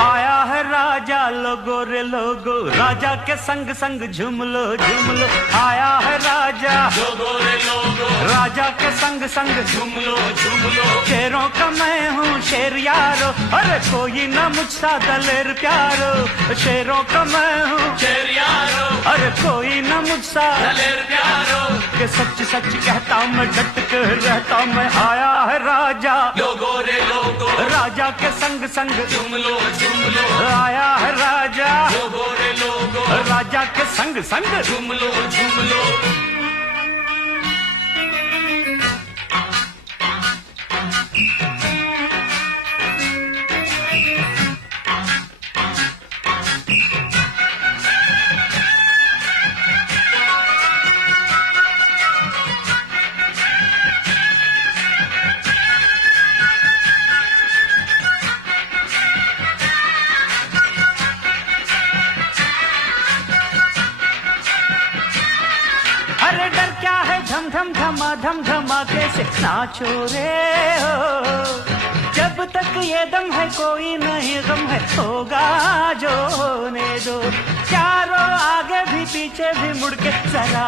आया है राजा लोगो रे लोगो, राजा के संग संग झूम लो झूम लो। आया है राजा लोगो रे लोगो, राजा के संग संग झूम लो झूम लो। शेरों का मैं हूँ शेर यारो, अरे कोई न मुझसा दलेर प्यारो। शेरों का मैं हूँ शेर यारो, अरे कोई न मुझसा दलेर प्यारो। के सच सच कहता मैं डट के रहता मैं। आया है राजा लोगो रे लोगो, राजा के संग संग झूम लो झूम लो। आया है राजा लोगो रे लोगो, राजा के संग संग झूम लो झूम लो। अरे डर क्या है धम धम धमा धम धमाके से नाचो रे हो। जब तक ये दम है कोई नहीं गम है, होगा जो होने दो। चारों आगे भी पीछे भी मुड़ के जरा